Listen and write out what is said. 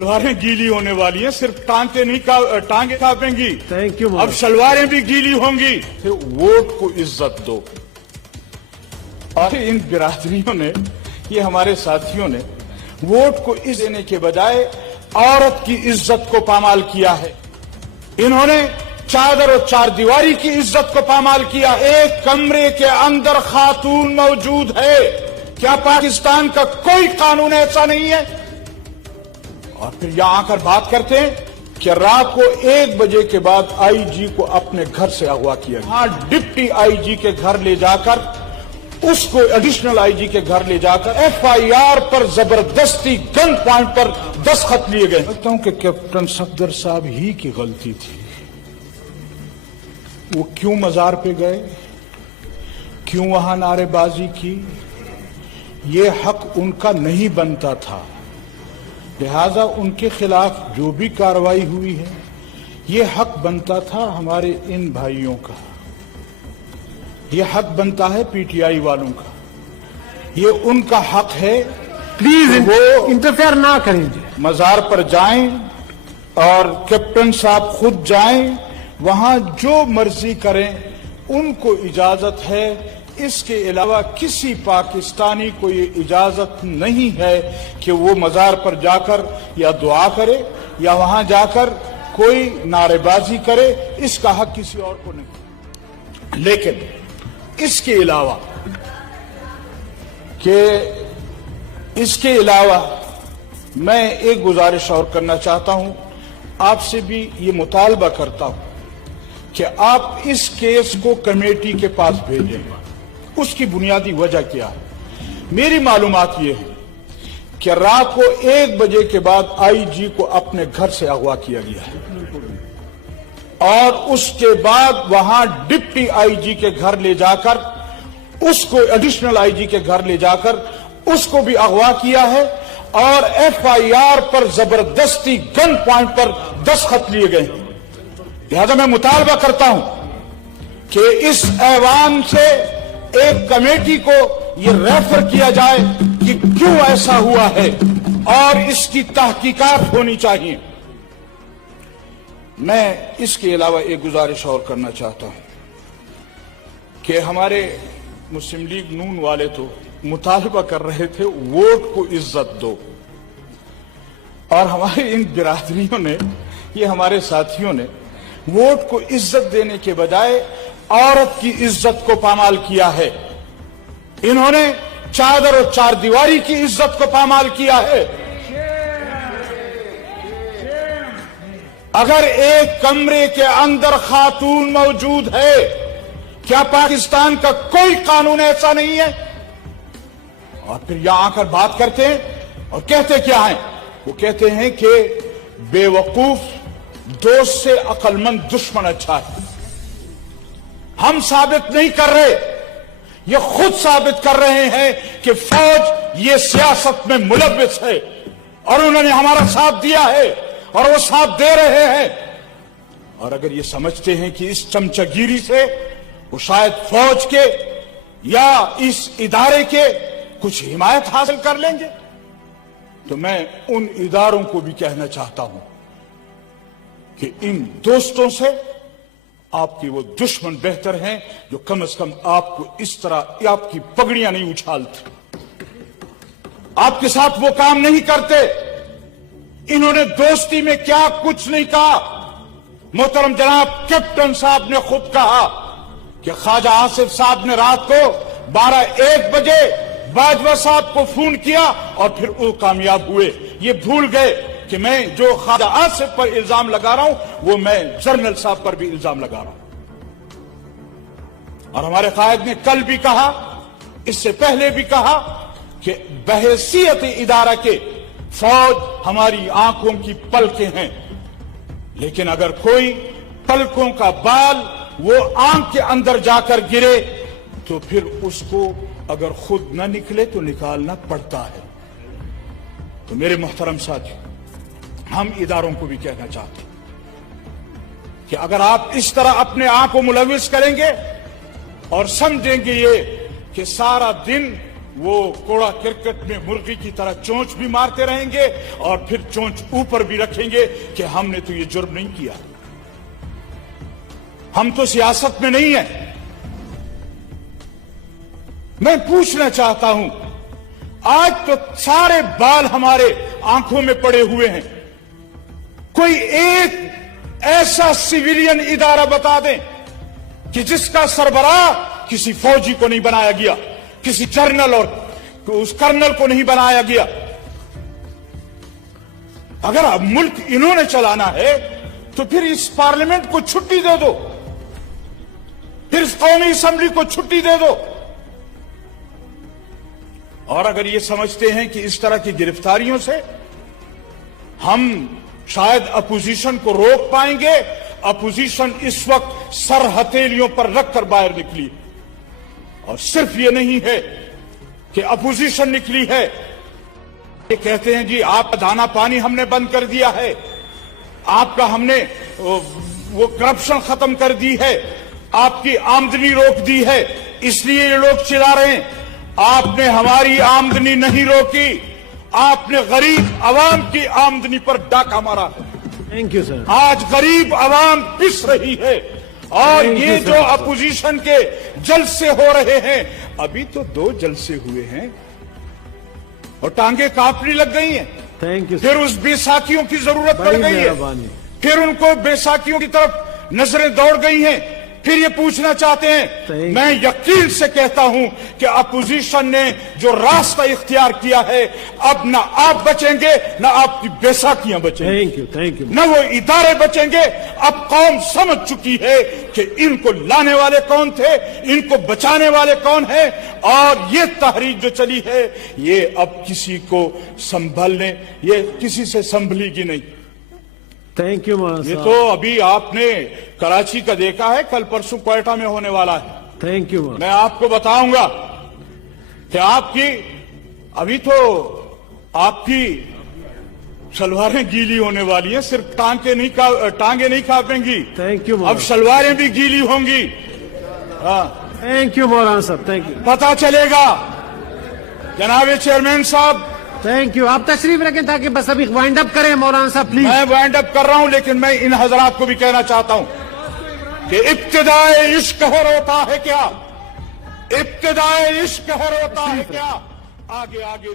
शलवारें गीली होने वाली हैं, सिर्फ टांगे कांपेंगी। Thank you. अब शलवारें भी गीली होंगी। तो वोट को इज्जत दो। और इन बिरादरियों ने, ये हमारे साथियों ने वोट को इज्जत देने के बजाय औरत की इज्जत को पामाल किया है। इन्होंने चादर और चार दीवारी की इज्जत को पामाल किया। एक कमरे के अंदर खातून मौजूद है। क्या पाकिस्तान का कोई कानून ऐसा नहीं है? और फिर यहां आकर बात करते हैं कि रात को 1 बजे के बाद आईजी को अपने घर से अगवा किया गया। डिप्टी आईजी के घर ले जाकर, उसको एडिशनल आईजी के घर ले जाकर एफआईआर पर जबरदस्ती गन पॉइंट पर दस्तखत लिए गए। लगता हूं कि कैप्टन सफदर साहब ही की गलती थी। वो क्यों मजार पे गए, क्यों वहां नारेबाजी की? ये हक उनका नहीं बनता था। लिहाजा उनके खिलाफ जो भी कार्रवाई हुई है, ये हक बनता था हमारे इन भाइयों का। ये हक बनता है पीटीआई वालों का। ये उनका हक है। प्लीज वो इंटरफेयर ना करें। मजार पर जाएं और कैप्टन साहब खुद जाएं, वहां जो मर्जी करें, उनको इजाजत है। इसके अलावा किसी पाकिस्तानी को ये इजाजत नहीं है कि वो मजार पर जाकर या दुआ करे या वहां जाकर कोई नारेबाजी करे। इसका हक किसी और को नहीं। लेकिन इसके अलावा मैं एक गुजारिश और करना चाहता हूं, आपसे भी ये मुतालबा करता हूं कि आप इस केस को कमेटी के पास भेजें। उसकी बुनियादी वजह क्या है? मेरी मालूमात ये है कि रात को 1 बजे के बाद आईजी को अपने घर से अगवा किया गया है और उसके बाद वहां डिप्टी आईजी के घर ले जाकर, उसको एडिशनल आईजी के घर ले जाकर उसको भी अगवा किया है और एफआईआर पर जबरदस्ती गन पॉइंट पर दस्तखत लिए गए। लिहाजा मैं मुतालबा करता हूं कि इस ऐवान से एक कमेटी को ये रेफर किया जाए कि क्यों ऐसा हुआ है और इसकी तहकीकात होनी चाहिए। मैं इसके अलावा एक गुजारिश और करना चाहता हूं कि हमारे मुस्लिम लीग नून वाले तो मुतालबा कर रहे थे वोट को इज्जत दो, और हमारे इन बिरादरियों ने, ये हमारे साथियों ने वोट को इज्जत देने के बजाय औरत की इज्जत को पामाल किया है। इन्होंने चादर और चार दीवारी की इज्जत को पामाल किया है। अगर एक कमरे के अंदर खातून मौजूद है, क्या पाकिस्तान का कोई कानून ऐसा नहीं है? और फिर यहां आकर बात करते हैं और कहते क्या है? वो कहते हैं कि बेवकूफ दोस्त से अक्लमंद दुश्मन अच्छा है। हम साबित नहीं कर रहे, ये खुद साबित कर रहे हैं कि फौज ये सियासत में मुलव्विस है और उन्होंने हमारा साथ दिया है और वो साथ दे रहे हैं। और अगर ये समझते हैं कि इस चमचागिरी से वो शायद फौज के या इस इदारे के कुछ हिमायत हासिल कर लेंगे, तो मैं उन इदारों को भी कहना चाहता हूं कि इन दोस्तों से आपके वो दुश्मन बेहतर हैं जो कम से कम आपको इस तरह आपकी पगड़ियां नहीं उछालते, आपके साथ वो काम नहीं करते। इन्होंने दोस्ती में क्या कुछ नहीं कहा। मोहतरम जनाब कैप्टन साहब ने खुद कहा कि ख्वाजा आसिफ साहब ने रात को 12-1 बजे बाजवा साहब को फोन किया और फिर वो कामयाब हुए। ये भूल गए कि मैं जो ख्वाजा आसिफ पर इल्जाम लगा रहा हूं वो मैं जनरल साहब पर भी इल्जाम लगा रहा हूं। और हमारे कायद ने कल भी कहा, इससे पहले भी कहा कि बहैसियत इदारा के फौज हमारी आंखों की पलकें हैं, लेकिन अगर कोई पलकों का बाल वो आंख के अंदर जाकर गिरे तो फिर उसको अगर खुद न निकले तो निकालना पड़ता है। तो मेरे मोहतरम साथियों, हम इदारों को भी कहना चाहते हैं कि अगर आप इस तरह अपने आप को मुलविस करेंगे और समझेंगे ये कि सारा दिन वो कोड़ा क्रिकेट में मुर्गी की तरह चोंच भी मारते रहेंगे और फिर चोंच ऊपर भी रखेंगे कि हमने तो ये जुर्म नहीं किया। हम तो सियासत में नहीं है। मैं पूछना चाहता हूं, आज तो सारे बाल हमारे आंखों में पड़े हुए हैं। कोई एक ऐसा सिविलियन इदारा बता दें कि जिसका सरबराह किसी फौजी को नहीं बनाया गया, किसी जनरल और उस कर्नल को नहीं बनाया गया। अगर अब मुल्क इन्होंने चलाना है तो फिर इस पार्लियामेंट को छुट्टी दे दो, फिर इस कौमी असेंबली को छुट्टी दे दो। और अगर ये समझते हैं कि इस तरह की गिरफ्तारियों से हम शायद अपोजिशन को रोक पाएंगे, अपोजिशन इस वक्त सर हथेलियों पर रखकर बाहर निकली। और सिर्फ ये नहीं है कि अपोजिशन निकली है, ये कहते हैं जी आपका दाना पानी हमने बंद कर दिया है, आपका हमने वो करप्शन खत्म कर दी है, आपकी आमदनी रोक दी है, इसलिए ये लोग चिल्ला रहे हैं। आपने हमारी आमदनी नहीं रोकी, आपने गरीब आवाम की आमदनी पर डाका मारा है। Thank you sir. आज गरीब आवाम पिस रही है और Thank ये you, जो sir. अपोजिशन के जलसे हो रहे हैं, अभी तो 2 जलसे हुए हैं और टांगे कांपने लग गई हैं। थैंक यू फिर सर। उस बेसाखियों की जरूरत पड़ बड़ी गई है, मेहरबानी। फिर उनको बेसाखियों की तरफ नजरें दौड़ गई हैं। फिर ये पूछना चाहते हैं, मैं यकीन से कहता हूं कि अपोजिशन ने जो रास्ता इख्तियार किया है, अब ना आप बचेंगे ना आपकी बेसाखियां बचेंगी, थैंक यू न वो इदारे बचेंगे। अब कौम समझ चुकी है कि इनको लाने वाले कौन थे, इनको बचाने वाले कौन है। और ये तहरीक जो चली है, ये अब किसी को संभलने, ये किसी से संभलेगी नहीं। थैंक यू ये तो अभी आपने कराची का देखा है, कल परसों क्वेटा में होने वाला है। Thank you. मैं आपको बताऊंगा कि आपकी अभी तो आपकी सलवारें गीली होने वाली हैं, सिर्फ टांगे नहीं कांपेंगी। Thank you. अब सलवारें भी गीली होंगी। हाँ, थैंक यू मौलाना साहब। Thank you. पता चलेगा। जनाब चेयरमैन साहब, थैंक यू। आप तशरीफ रखें ताकि बस अभी वाइंड अप करें मौलाना साहब प्लीज। मैं वाइंड अप कर रहा हूं, लेकिन मैं इन हजरात को भी कहना चाहता हूं कि इब्तिदाए इश्क कहर होता है क्या, इब्तिदाए इश्क कहर होता है क्या, आगे आगे